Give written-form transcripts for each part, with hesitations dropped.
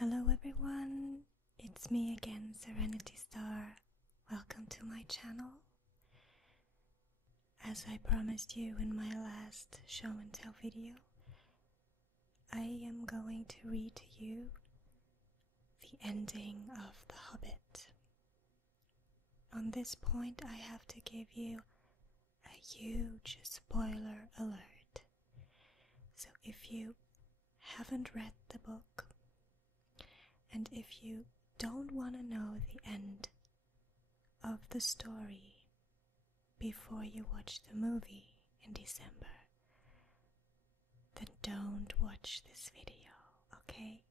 Hello everyone, it's me again, Serenity Star. Welcome to my channel. As I promised you in my last show and tell video, I am going to read to you the ending of The Hobbit. On this point, I have to give you a huge spoiler alert. So if you haven't read the book, and if you don't want to know the end of the story before you watch the movie in December, then don't watch this video, okay?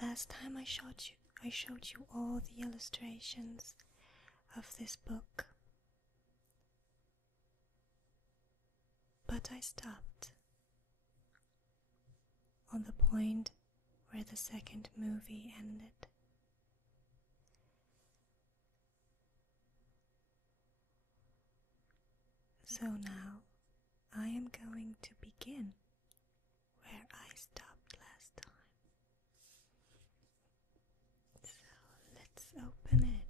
So, last time I showed you all the illustrations of this book, but I stopped on the point where the second movie ended. So now I am going to begin where I stopped last time. So let's open it.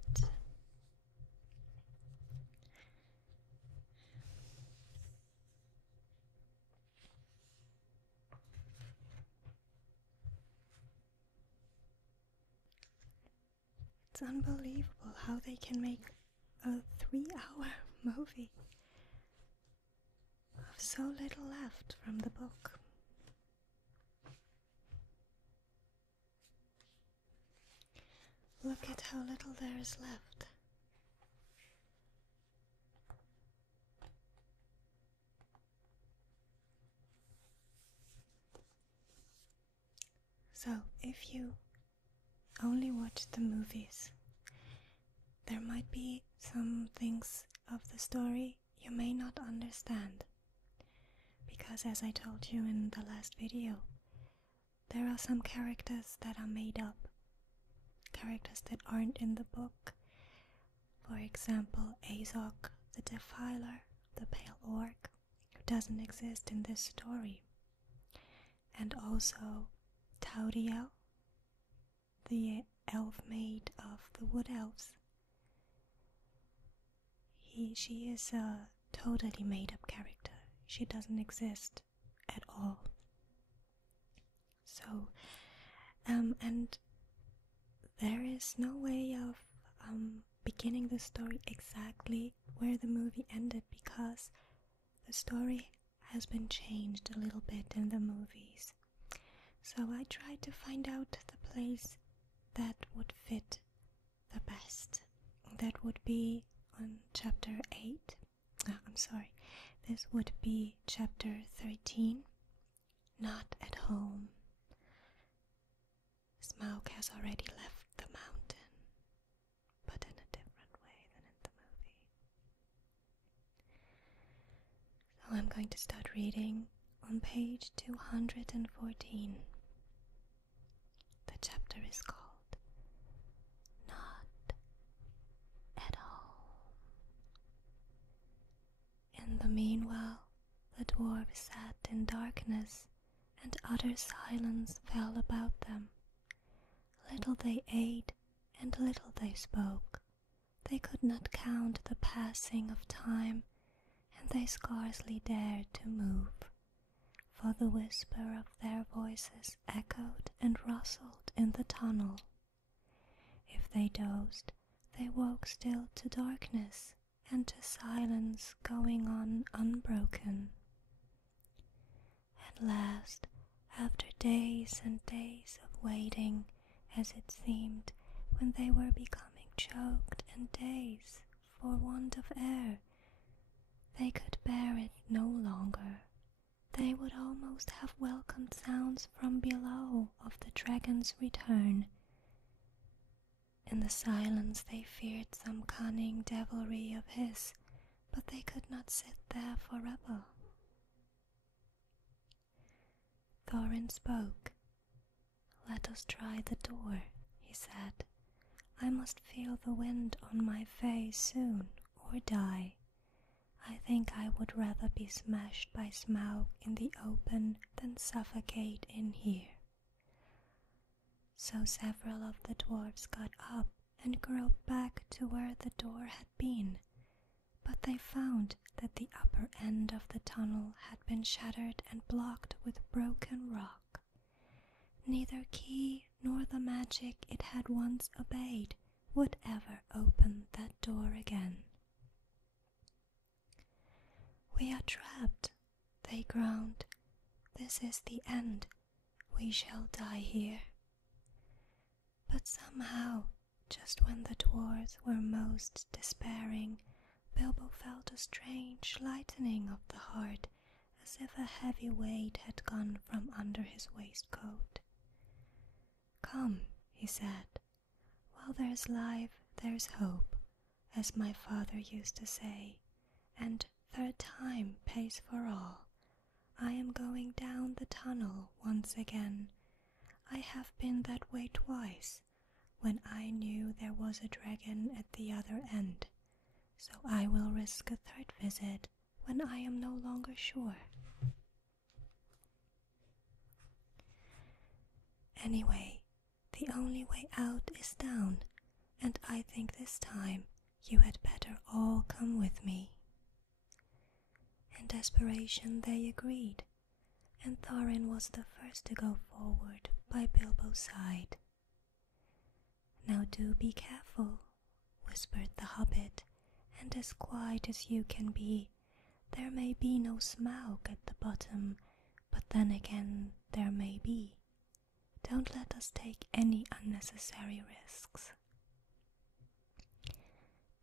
It's unbelievable how they can make a 3-hour movie of so little left from the book. Look at how little there is left. So, if you only watch the movies, there might be some things of the story you may not understand, because as I told you in the last video, there are some characters that are made up, characters that aren't in the book. For example, Azog the Defiler, the Pale Orc, who doesn't exist in this story, and also Taudiel, the elf maid of the Wood Elves. She is a totally made up character. She doesn't exist at all. So, and there is no way of beginning the story exactly where the movie ended, because the story has been changed a little bit in the movies. So I tried to find out the place that would fit the best. That would be on chapter 8. This would be chapter 13, Not at Home. Smaug has already left the mountain, but in a different way than in the movie. So I'm going to start reading on page 214. The chapter is called Not at Home. In the meanwhile, the dwarves sat in darkness, and utter silence fell about them. Little they ate, and little they spoke. They could not count the passing of time, and they scarcely dared to move, for the whisper of their voices echoed and rustled in the tunnel. If they dozed, they woke still to darkness and to silence going on unbroken. At last, after days and days of waiting, as it seemed, when they were becoming choked and dazed for want of air, they could bear it no longer. They would almost have welcomed sounds from below of the dragon's return. In the silence they feared some cunning devilry of his, but they could not sit there forever. Thorin spoke. "Let us try the door," he said. "I must feel the wind on my face soon, or die. I think I would rather be smashed by Smaug in the open than suffocate in here. So several of the dwarfs got up and groped back to where the door had been, but they found that the upper end of the tunnel had been shattered and blocked with broken rock. Neither key nor the magic it had once obeyed would ever open that door again. "We are trapped," they groaned. "This is the end. We shall die here." But somehow, just when the dwarves were most despairing, Bilbo felt a strange lightening of the heart, as if a heavy weight had gone from under his waistcoat. "Come," he said, "while there's life, there's hope, as my father used to say, and third time pays for all. I am going down the tunnel once again. I have been that way twice, when I knew there was a dragon at the other end, so I will risk a third visit when I am no longer sure. Anyway, the only way out is down, and I think this time you had better all come with me." In desperation they agreed, and Thorin was the first to go forward by Bilbo's side. "Now do be careful," whispered the hobbit, "and as quiet as you can be. There may be no Smaug at the bottom, but then again there may be. Don't let us take any unnecessary risks."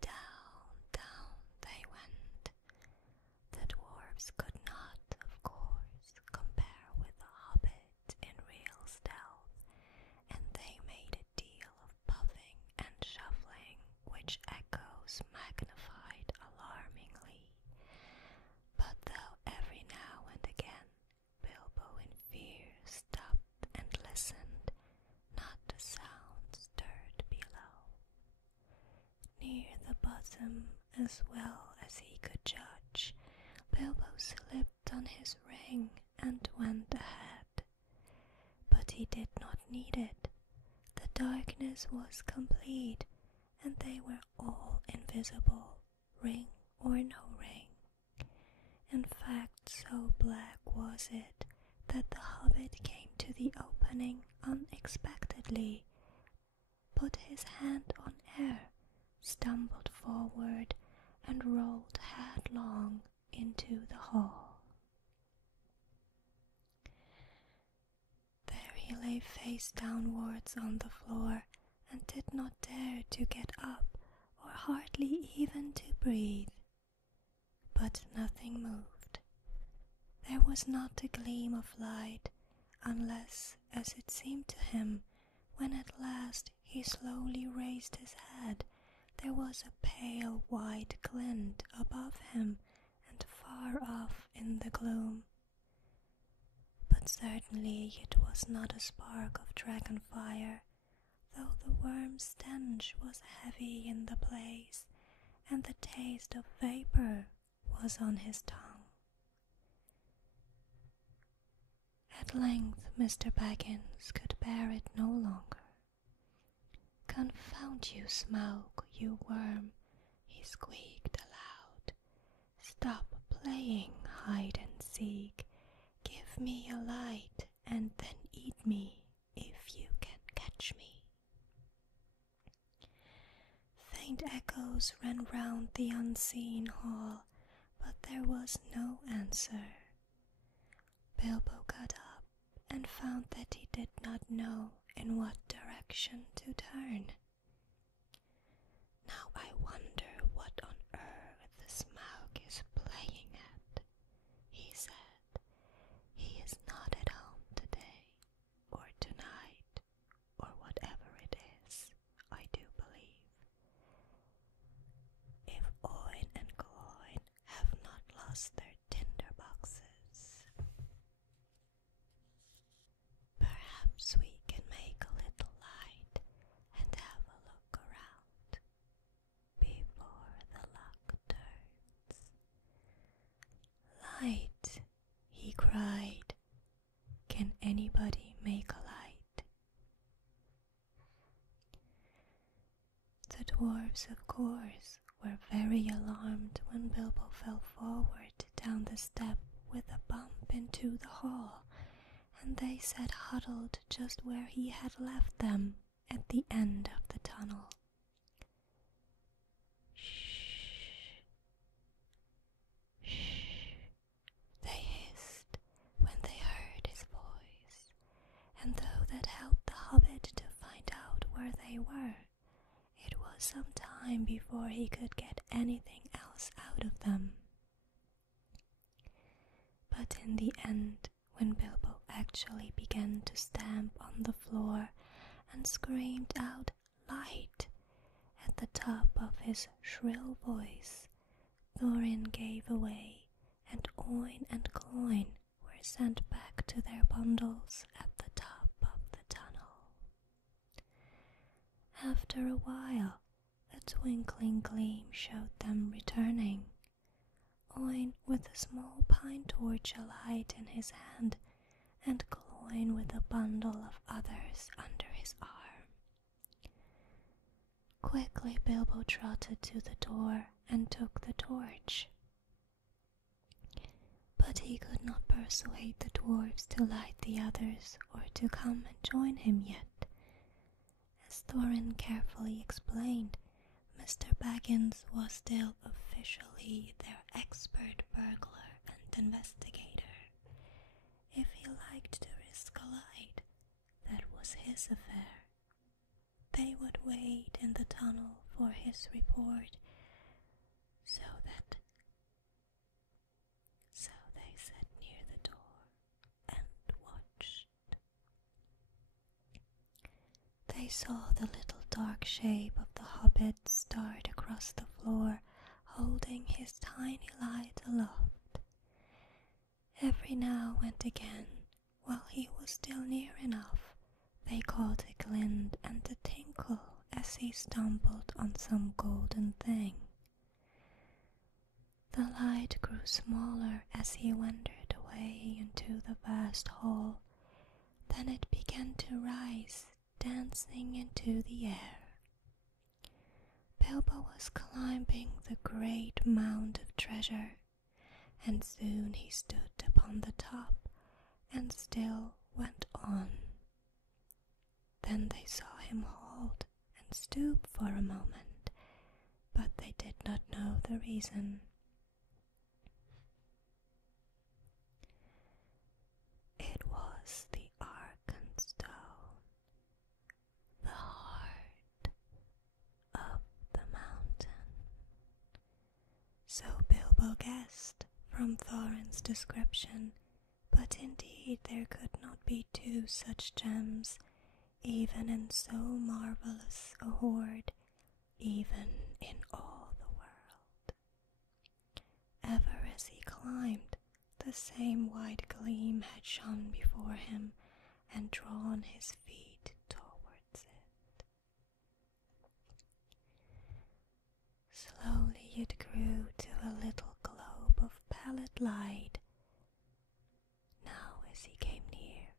Down, down they went. The dwarves could not, of course, compare with the hobbit in real stealth, and they made a deal of puffing and shuffling, which echoes magnified alarmingly. But though every now and again Bilbo in fear stopped and listened, not a sound stirred below. Near the bottom, as well as he could judge, Bilbo slipped on his ring and went ahead. But he did not need it. The darkness was complete, and they were all invisible, ring or no ring. In fact, so black was it that the hobbit came to the opening unexpectedly, put his hand on air, stumbled forward, and rolled headlong into the hall. There he lay face downwards on the floor and did not dare to get up or hardly even to breathe. But nothing moved. There was not a gleam of light, unless, as it seemed to him, when at last he slowly raised his head, there was a pale white glint above him and far off in the gloom. But certainly it was not a spark of dragon fire, though the worm's stench was heavy in the place, and the taste of vapor was on his tongue. At length Mr. Baggins could bear it no longer. "Confound you, Smaug, you worm," he squeaked aloud. "Stop playing hide and seek. Give me a light and then eat me if you can catch me." Faint echoes ran round the unseen hall, but there was no answer. Bilbo got up and found that he did not know in what direction to turn. "Now I wonder what on earth Smaug is playing at," he said. "He is not at home today, or tonight, or whatever it is, I do believe. If Oin and Gloin have not lost their tinder boxes. Perhaps we can make a little light and have a look around before light," he cried. "Can anybody make a light?" The dwarfs, of course, were very alarmed when Bilbo fell forward down the step with a bump into the hall, and they sat huddled just where he had left them at the end of the tunnel. "Shh, shh," they hissed when they heard his voice, and though that helped the Hobbit to find out where they were, it was some time before he could get anything else out of them. But in the end, when Bilbo actually began to stamp on the floor and screamed out "Light" at the top of his shrill voice, Thorin gave away, and Oin and Gloin were sent back to their bundles at the top of the tunnel. After a while, a twinkling gleam showed them returning, Oin with a small pine torch alight in his hand, and Gloin with a bundle of others under his arm. Quickly Bilbo trotted to the door and took the torch. But he could not persuade the dwarfs to light the others or to come and join him yet. As Thorin carefully explained, Mr. Baggins was still officially their expert burglar and investigator. If he liked to risk a light, that was his affair. They would wait in the tunnel for his report, so they sat near the door and watched. They saw the little dark shape of the Hobbit start across the floor, holding his tiny light aloft. Every now and again, while he was still near enough, they caught a glint and a tinkle as he stumbled on some golden thing. The light grew smaller as he wandered away into the vast hall. Then it began to rise, dancing into the air. Bilbo was climbing the great mound of treasure, and soon he stood upon the top and still went on. Then they saw him halt and stoop for a moment, but they did not know the reason. It was the Arkenstone, the heart of the mountain. So Bilbo guessed from Thorin's description, but indeed there could not be two such gems, even in so marvelous a hoard, even in all the world. Ever as he climbed, the same white gleam had shone before him and drawn his feet towards it. Slowly it grew to a little globe of pallid light. Now as he came near,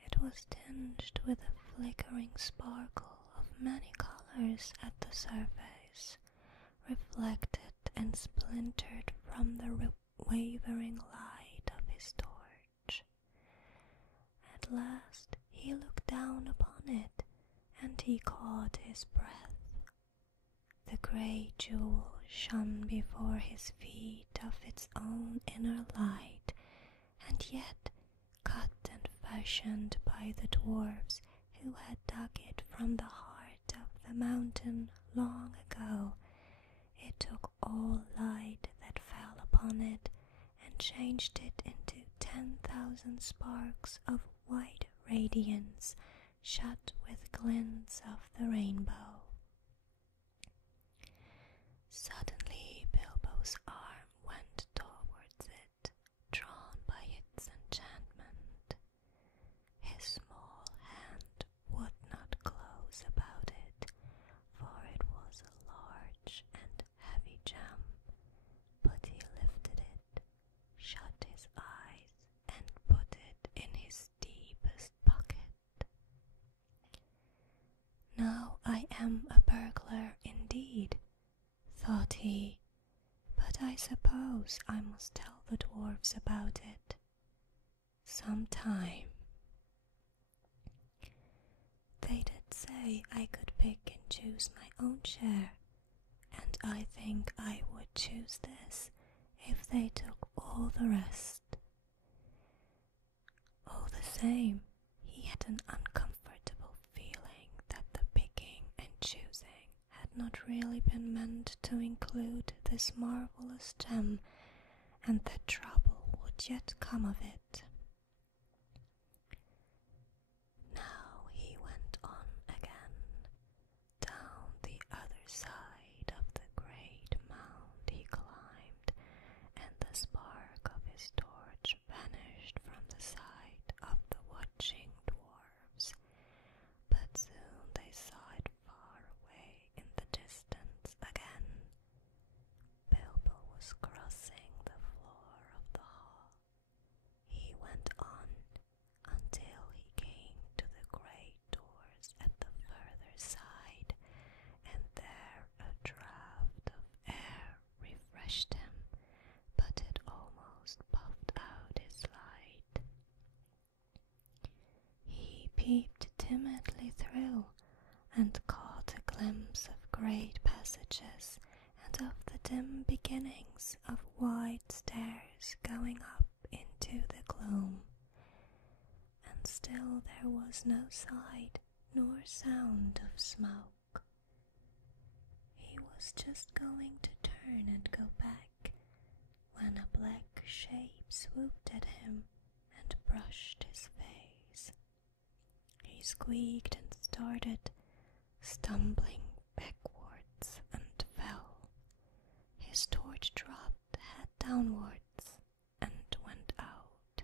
it was tinged with a flickering sparkle of many colors at the surface, reflected and splintered from the wavering light of his torch. At last he looked down upon it, and he caught his breath. The grey jewel shone before his feet of its own inner light, and yet, cut and fashioned by the dwarfs who had dug it from the heart of the mountain long ago, it took all light that fell upon it and changed it into 10,000 sparks of white radiance, shut with glints of the rainbow. Suddenly Bilbo's arm went towards it, drawn by its enchantment. His small hand would not close about it, for it was a large and heavy gem, but he lifted it, shut I suppose I must tell the dwarfs about it sometime. They did say I could pick and choose my own share, and I think I would choose this if they took all the rest. All the same, he had an uncomfortable feeling that the picking and choosing had not really been meant to include this marvelous gem, and that trouble would yet come of it. Now he went on again, down the other side of the great mound he climbed, and the spark of his torch vanished from the sight of the watching dwarfs, but soon they saw it far away in the distance again. Bilbo was crossing the floor of the hall. He went on until he came to the great doors at the further side, and there a draught of air refreshed him, but it almost puffed out his light. He peeped timidly through, and caught a glimpse of great passages, and of the dim beginnings of wide stairs going up into the gloom. And still there was no sight nor sound of smoke. He was just going to turn and go back, when a black shape swooped at him and brushed his face. He squeaked and started, stumbling backwards, and fell. His torch dropped head downwards and went out.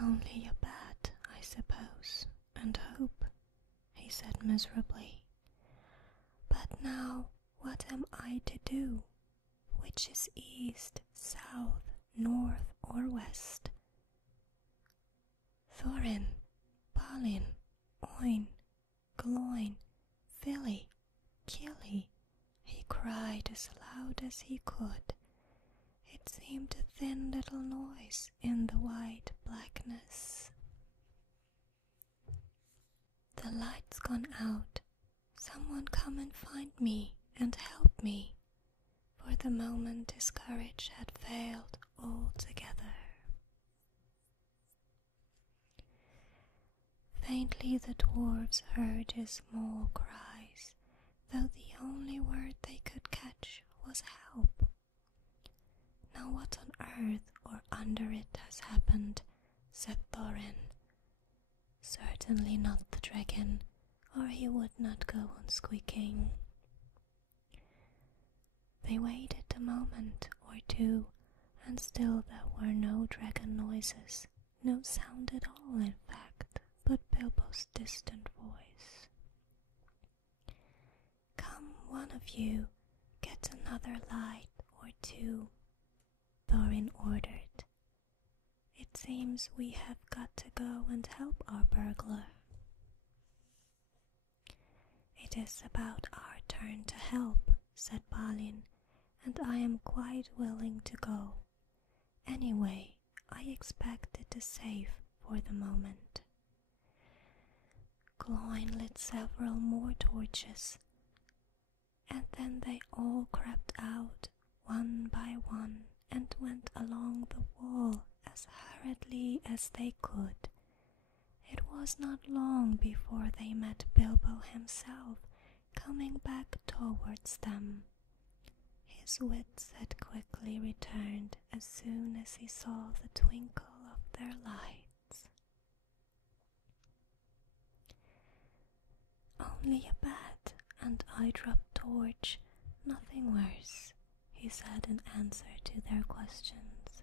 "Only a bat, I suppose, and hope," he said miserably. "But now what am I to do? Which is east, south, north, or west?" "Thorin, Balin, Oin, Gloin, Fili, Kili," he cried as loud as he could. It seemed a thin little noise in the white blackness. "The light's gone out. Someone come and find me and help me." For the moment his courage had failed altogether. Faintly the dwarfs heard his small cries, though the only word they could catch was help. "Now what on earth or under it has happened?" said Thorin. "Certainly not the dragon, or he would not go on squeaking." They waited a moment or two, and still there were no dragon noises, no sound at all, in fact, but Bilbo's distant voice. "Come, one of you, get another light or two," Thorin ordered. "It seems we have got to go and help our burglar." "It is about our turn to help," said Balin, "and I am quite willing to go. Anyway, I expect it is safe for the moment." Gloin lit several more torches, and then they all crept out one by one and went along the wall as hurriedly as they could. It was not long before they met Bilbo himself coming back towards them. His wits had quickly returned as soon as he saw the twinkle of their lights. "Only a bat and eye-drop torch, nothing worse," he said in answer to their questions.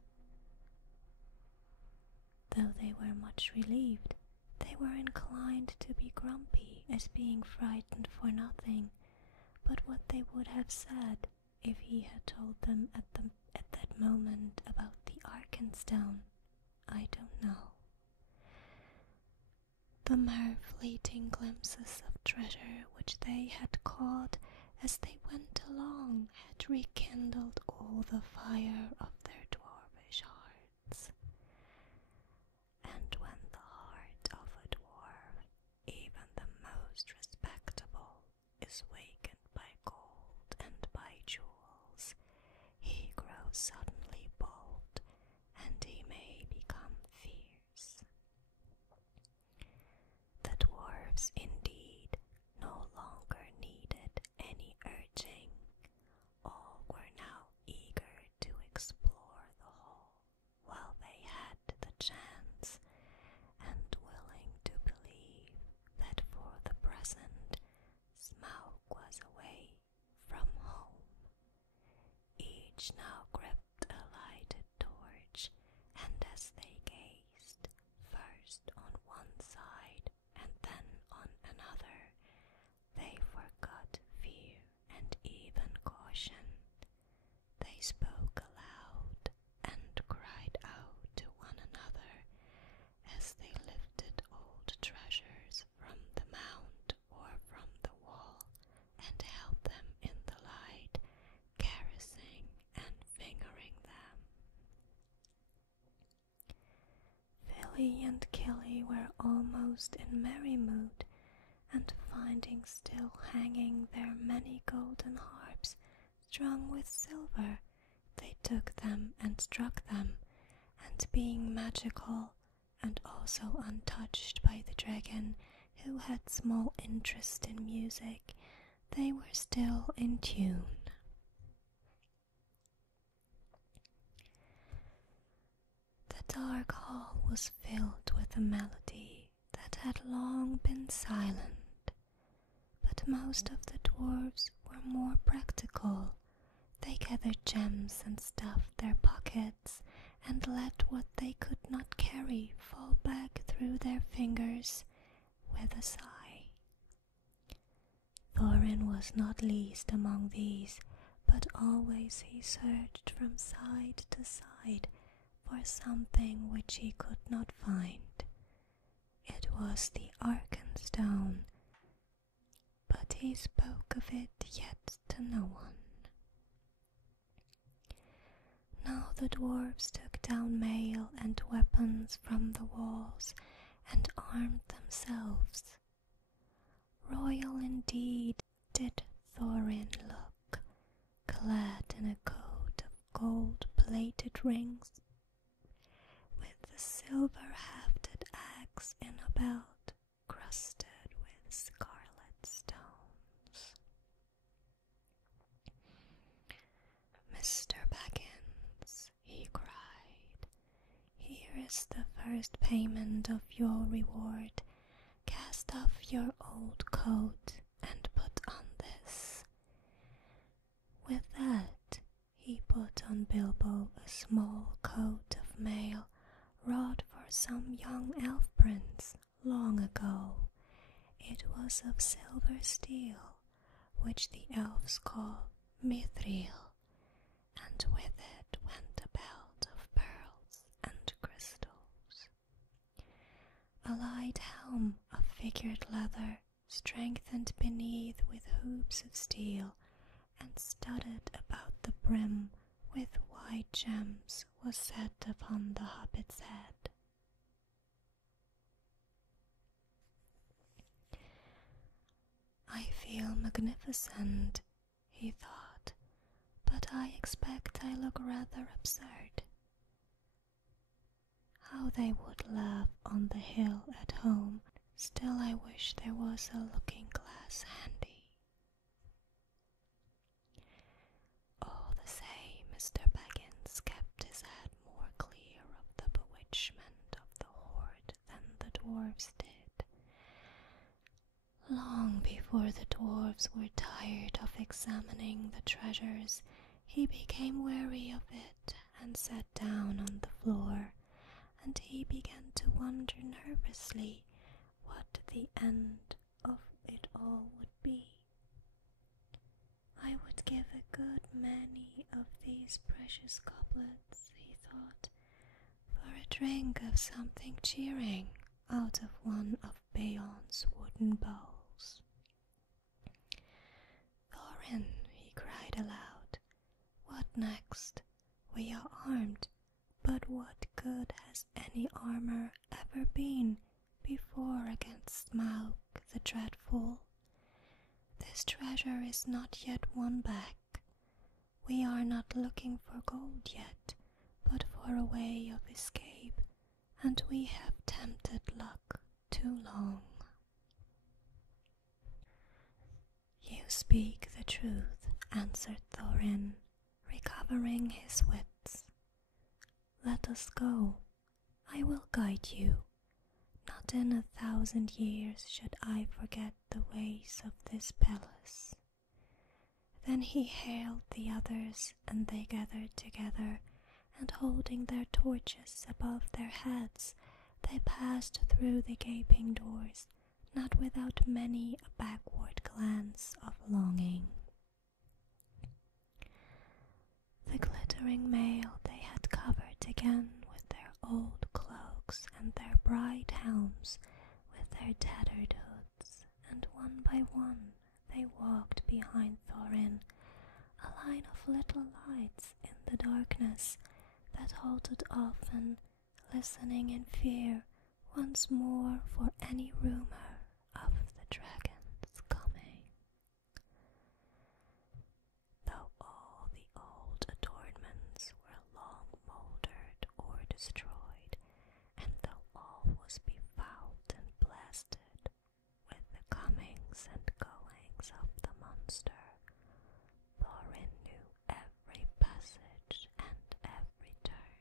Though they were much relieved, they were inclined to be grumpy at being frightened for nothing, but what they would have said if he had told them at that moment about the Arkenstone, I don't know. The mere fleeting glimpses of treasure which they had caught as they went along had it rekindled all the fire of their dwarfish hearts. And when the heart of a dwarf, even the most respectable, is wakened by gold and by jewels, he grows suddenly bold, and he may become fierce. The dwarfs, indeed, no longer needed any urging. All were now eager to explore the hole while they had the chance, and willing to believe that for the present Smaug was away from home. Each now gripped a lighted torch, and as they gazed, first on one side and then on another, they forgot fear and even caution. They spoke aloud and cried out to one another as they lifted old treasures from the mound or from the wall and held them in the light, caressing and fingering them. Philly and Killy were almost in merry mood, and finding still hanging their many golden harps strung with silver, they took them and struck them, and being magical, and also untouched by the dragon, who had small interest in music, they were still in tune. The dark hall was filled with a melody that had long been silent, but most of the dwarfs were more practical. They gathered gems and stuffed their pockets, and let what they could not carry fall back through their fingers with a sigh. Thorin was not least among these, but always he searched from side to side for something which he could not find. It was the Arkenstone, but he spoke of it yet to no one. Now the dwarfs took down mail and weapons from the walls and armed themselves. Royal indeed did Thorin look, clad in a coat of gold-plated rings, with the silver-hafted axe in a belt crusted with scarlet stones. "Mr. Baggins," he cried, "here is the first payment of your reward. Cast off your old coat and put on this." With that, he put on Bilbo a small coat of mail wrought for some young elf prince long ago. It was of silver steel, which the elves call mithril, and with it went a belt of pearls and crystals. A light helm of figured leather, strengthened beneath with hoops of steel, and studded about the brim with white gems, was set upon the Hobbit's head. "I feel magnificent," he thought, "but I expect I look rather absurd. How they would laugh on the hill at home. Still I wish there was a looking-glass handy." All the same, Mr. Baggins kept his head more clear of the bewitchment of the hoard than the dwarfs did. Long before the dwarfs were tired of examining the treasures, he became weary of it and sat down on the floor, and he began to wonder nervously what the end of it all would be. "I would give a good many of these precious goblets," he thought, "for a drink of something cheering out of one of Beorn's wooden bowls." "Thorin," he cried aloud, next? We are armed, but what good has any armor ever been before against Smaug the Dreadful? This treasure is not yet won back. We are not looking for gold yet, but for a way of escape, and we have tempted luck too long. You speak the truth, answered Thorin, recovering his wits. Let us go. I will guide you. Not in 1,000 years should I forget the ways of this palace. Then he hailed the others, and they gathered together, and holding their torches above their heads, they passed through the gaping doors, not without many a backward glance of longing. The glittering mail they had covered again with their old cloaks and their bright helms with their tattered hoods, and one by one they walked behind Thorin, a line of little lights in the darkness that halted often, listening in fear once more for any rumor of the dragon's coming. Though all the old adornments were long mouldered or destroyed, and though all was befouled and blasted with the comings and goings of the monster, Thorin knew every passage and every turn.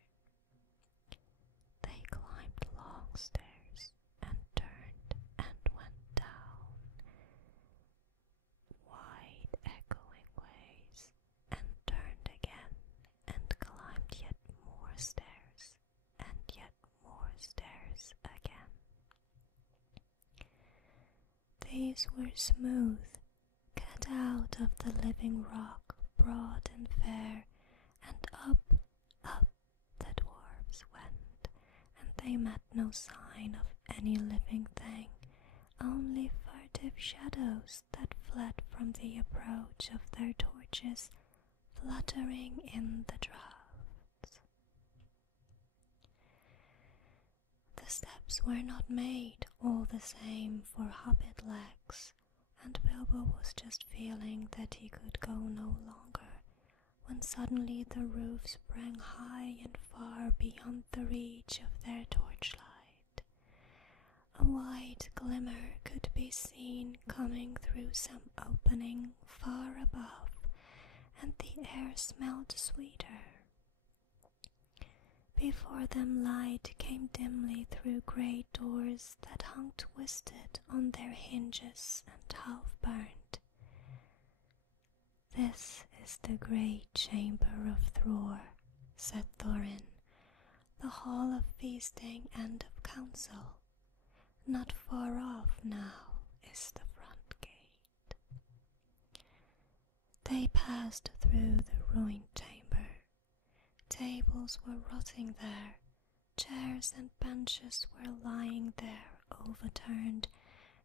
They climbed long stairs and turned and went down wide echoing ways, and turned again and climbed yet more stairs and yet more stairs again. These were smooth, cut out of the living rock, broad and fair, and up, up the dwarfs went, and they met no sign of any living thing, only furtive shadows that fled from the approach of their torches, fluttering in the draughts. The steps were not made all the same for Hobbit legs, and Bilbo was just feeling that he could go no longer, when suddenly the roof sprang high and far beyond the reach of their torchlight. A white glimmer could be seen coming through some opening far above, and the air smelled sweeter. Before them light came dimly through great doors that hung twisted on their hinges and half burned. This is the great chamber of Thror, said Thorin, the hall of feasting and of council. Not far off now is the front gate. They passed through the ruined chamber. Tables were rotting there, chairs and benches were lying there overturned,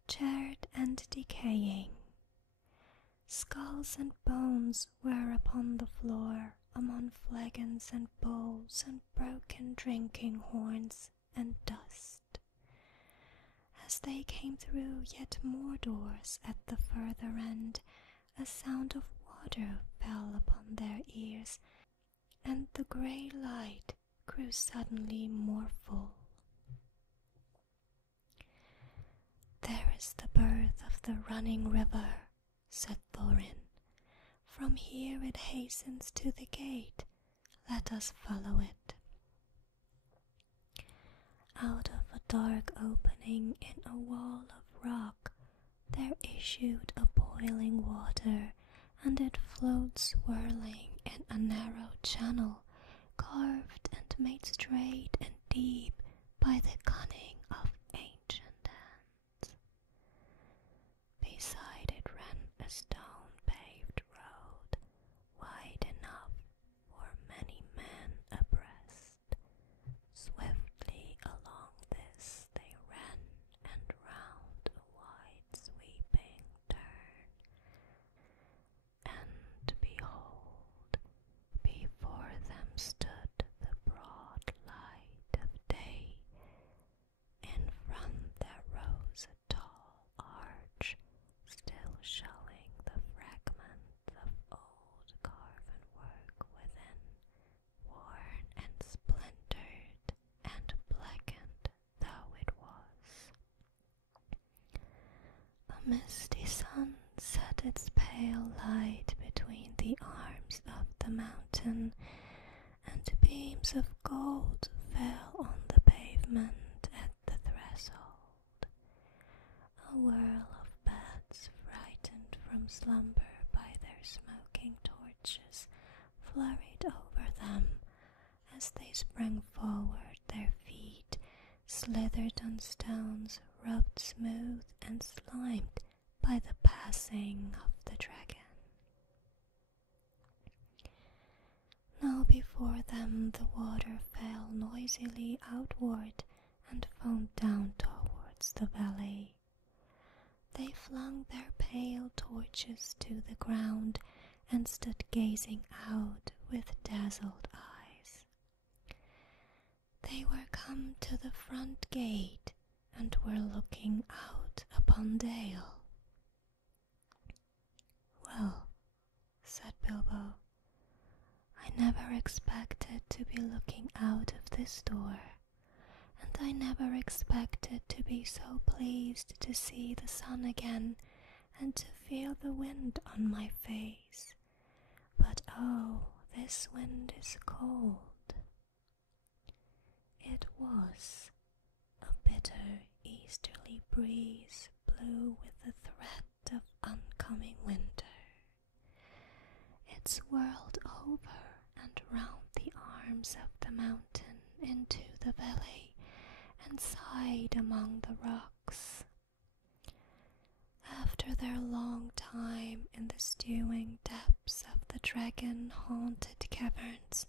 charred and decaying. Skulls and bones were upon the floor, among flagons and bowls and broken drinking horns and dust. As they came through yet more doors at the further end, a sound of water fell upon their ears, and the grey light grew suddenly more full. There is the birth of the running river, said Thorin. From here it hastens to the gate. Let us follow it. Out of a dark opening in a wall of rock there issued a boiling water, and it flowed swirling in a narrow channel, carved and made straight and deep by the cunning of ancient hands. Beside it ran a stone-paved road, wide enough for many men abreast. Swiftly along this they ran, and round a wide sweeping turn. And behold, before misty sun set its pale light between the arms of the mountain, and beams of gold fell on the pavement at the threshold. A whirl of bats, frightened from slumber by their smoking torches, flurried over them as they sprang forward. Their feet slithered on stones, rubbed smooth and slimed by the passing of the dragon. Now before them the water fell noisily outward and foamed down towards the valley. They flung their pale torches to the ground and stood gazing out with dazzled eyes. They were come to the front gate and were looking out upon Dale. "Well," said Bilbo, "I never expected to be looking out of this door, and I never expected to be so pleased to see the sun again and to feel the wind on my face. But oh, this wind is cold." It was. A bitter easterly breeze blew with the threat of oncoming winter. It swirled over and round the arms of the mountain into the valley and sighed among the rocks. After their long time in the stewing depths of the dragon-haunted caverns,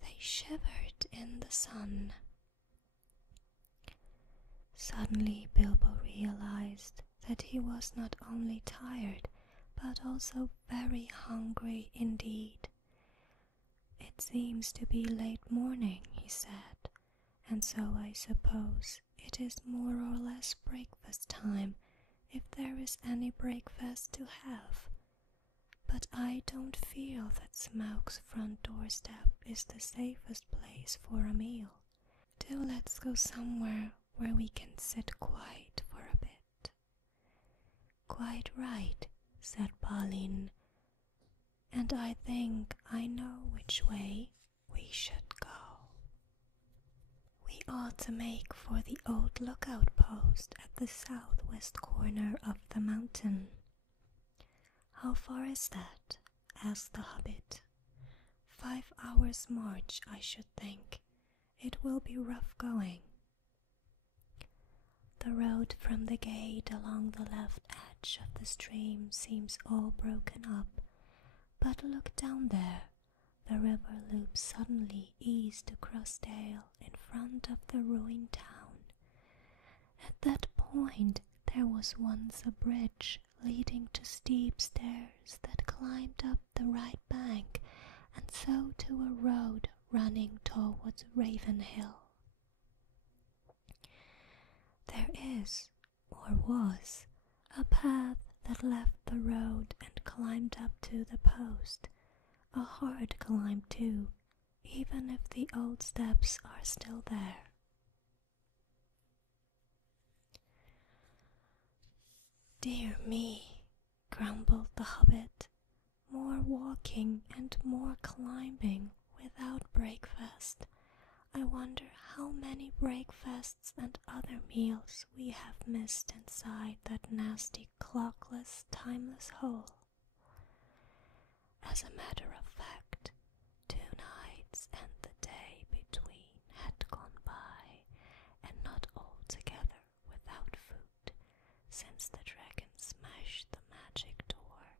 they shivered in the sun. Suddenly Bilbo realized that he was not only tired, but also very hungry indeed. "It seems to be late morning," he said, "and so I suppose it is more or less breakfast time, if there is any breakfast to have. But I don't feel that Smaug's front doorstep is the safest place for a meal. Do let's go somewhere where we can sit quiet for a bit." "Quite right," said Balin, "and I think I know which way we should go. We ought to make for the old lookout post at the southwest corner of the mountain." "How far is that?" asked the Hobbit. 5 hours' march, I should think. It will be rough going." "The road from the gate along the left edge of the stream seems all broken up, but look down there. The river loops suddenly east across Dale in front of the ruined town. At that point there was once a bridge leading to steep stairs that climbed up the right bank and so to a road running towards Ravenhill. There is, or was, a path that left the road and climbed up to the post, a hard climb too, even if the old steps are still there." "Dear me," grumbled the Hobbit, "more walking and more climbing without breakfast. I wonder how many breakfasts and other meals we have missed inside that nasty clockless, timeless hole." As a matter of fact, 2 nights and the day between had gone by, and not altogether without food, since the dragon smashed the magic door,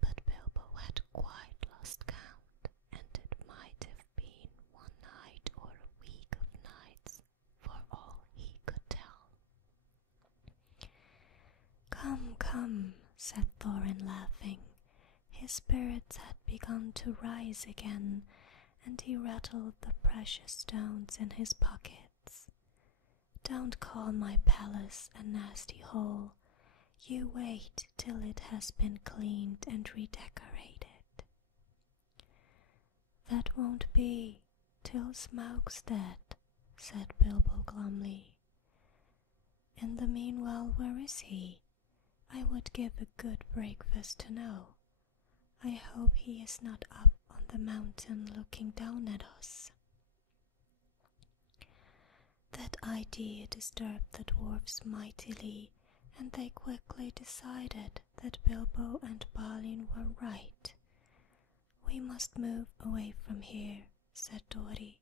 but Bilbo had quite lost count, and it might have been 1 night or a week of nights, for all he could tell. "Come, come," said Thorin, laughing. His spirits had begun to rise again, and he rattled the precious stones in his pockets. "Don't call my palace a nasty hole. You wait till it has been cleaned and redecorated." "That won't be till Smaug's dead," said Bilbo glumly. "In the meanwhile, where is he? I would give a good breakfast to know. I hope he is not up on the mountain looking down at us." That idea disturbed the dwarfs mightily, and they quickly decided that Bilbo and Balin were right. "We must move away from here," said Dori.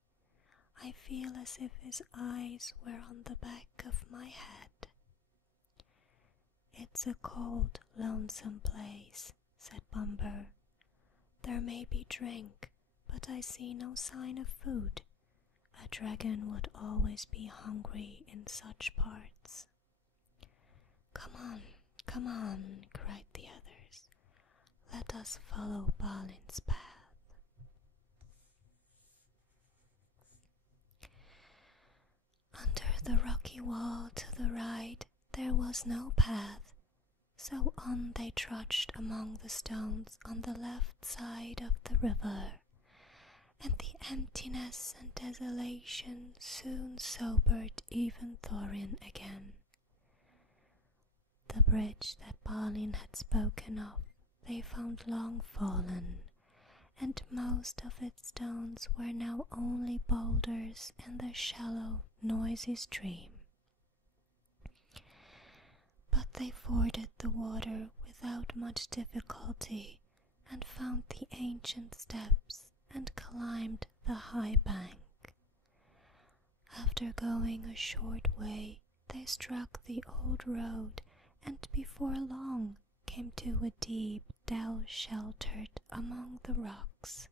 "I feel as if his eyes were on the back of my head." "It's a cold, lonesome place," said Bumber. "There may be drink, but I see no sign of food. A dragon would always be hungry in such parts." Come on," cried the others. "Let us follow Balin's path." Under the rocky wall to the right there was no path, so on they trudged among the stones on the left side of the river, and the emptiness and desolation soon sobered even Thorin again. The bridge that Balin had spoken of they found long fallen, and most of its stones were now only boulders in the shallow, noisy stream. But they forded the water without much difficulty and found the ancient steps and climbed the high bank. After going a short way, they struck the old road and before long came to a deep dell sheltered among the rocks.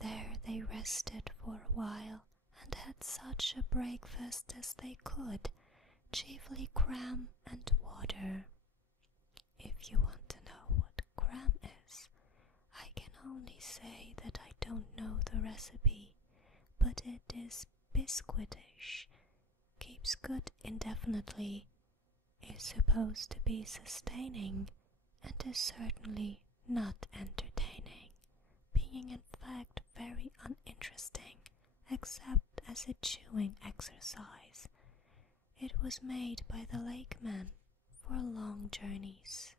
There they rested for a while and had such a breakfast as they could, chiefly cram and water. If you want to know what cram is, I can only say that I don't know the recipe, but it is biscuitish, keeps good indefinitely, is supposed to be sustaining, and is certainly not entertaining, being in fact very uninteresting except as a chewing exercise. It was made by the lakemen for long journeys.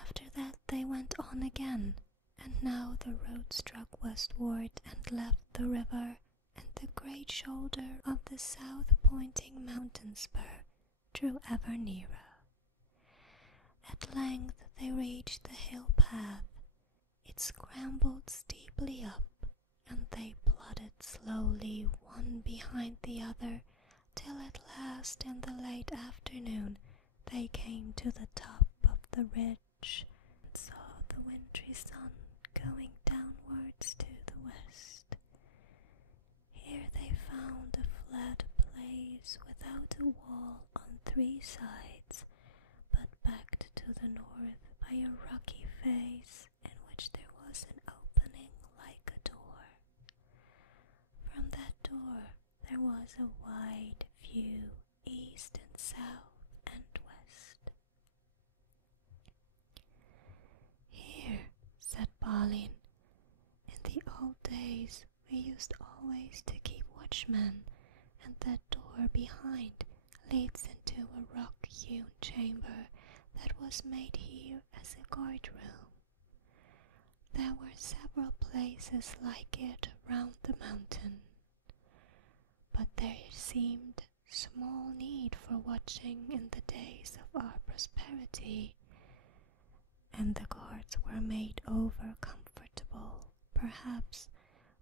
After that they went on again, and now the road struck westward and left the river and the great shoulder of the south-pointing mountain spur drew ever nearer. At length they reached the hill path. It scrambled steeply up, and they plodded slowly one behind the other till at last in the late afternoon they came to the top of the ridge and saw the wintry sun going downwards to the west. Here they found a flat place without a wall on three sides, but backed to the north by a rocky face in which there was an opening like a door. From that door there was a wide view east and south and west. "Here," said Balin, "in the old days we used always to keep watchmen, and that door behind leads into a rock-hewn chamber that was made here as a guard-room. There were several places like it round the mountain, but there seemed small need for watching in the days of our prosperity, and the guards were made over comfortable. Perhaps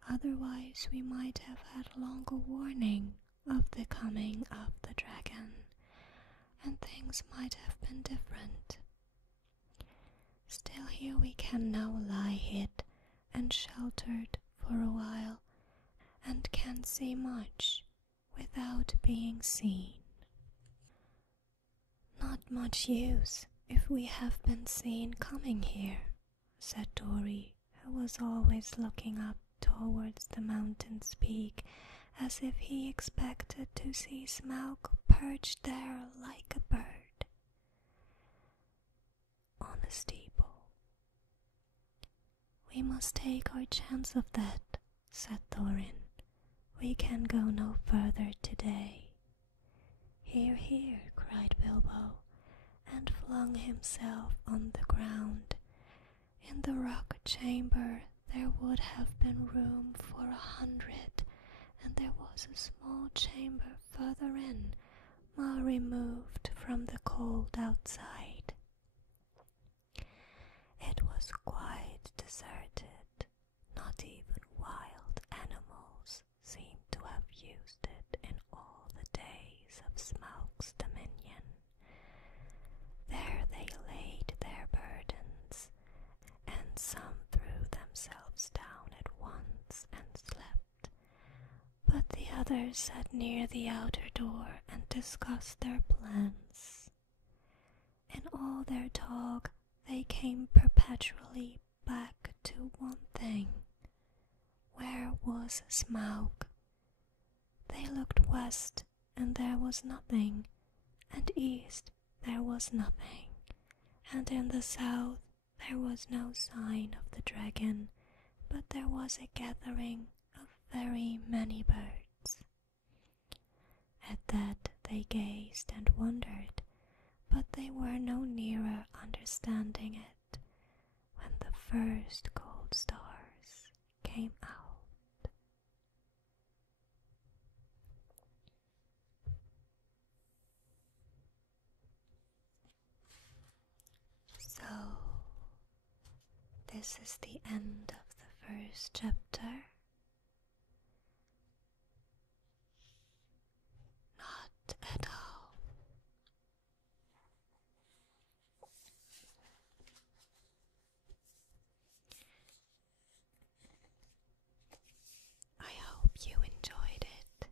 otherwise we might have had longer warning of the coming of the dragon, and things might have been different. Still here we can now lie hid and sheltered for a while, and can see much without being seen." "Not much use if we have been seen coming here," said Dori, who was always looking up towards the mountain's peak as if he expected to see Smaug perched there like a bird on a steeple. "We must take our chance of that," said Thorin. "We can go no further today." "Here, here," cried Bilbo, and flung himself on the ground. In the rock chamber there would have been room for 100, and there was a small chamber further in, more removed from the cold outside. It was quite deserted. Not even wild animals seemed to have used it in all the days of Smaug's dominion. There they laid their burdens, and some threw themselves down at once and slept, but the others sat near the outer door and discussed their plans. In all their talk they came perpetually back to one thing. Where was Smaug? They looked west, and there was nothing, and east there was nothing, and in the south there was no sign of the dragon, but there was a gathering of very many birds. At that they gazed and wondered, but they were no nearer understanding it when the first gold stars came out. So, this is the end of the first chapter. Not at all. I hope you enjoyed it.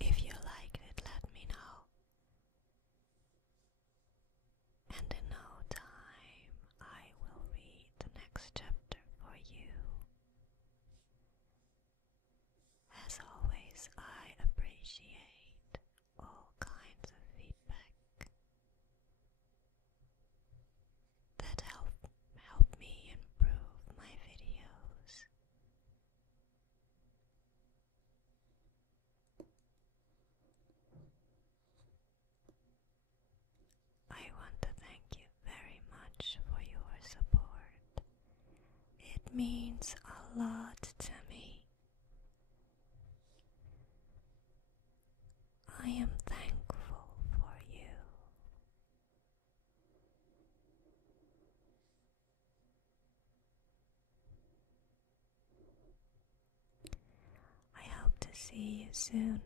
If you liked it, let me know. And in no time, I will read the next chapter for you. As always, I appreciate all kinds of feedback that help me improve my videos. I want to thank you very much for your support. It means a lot to me. I am thankful for you. I hope to see you soon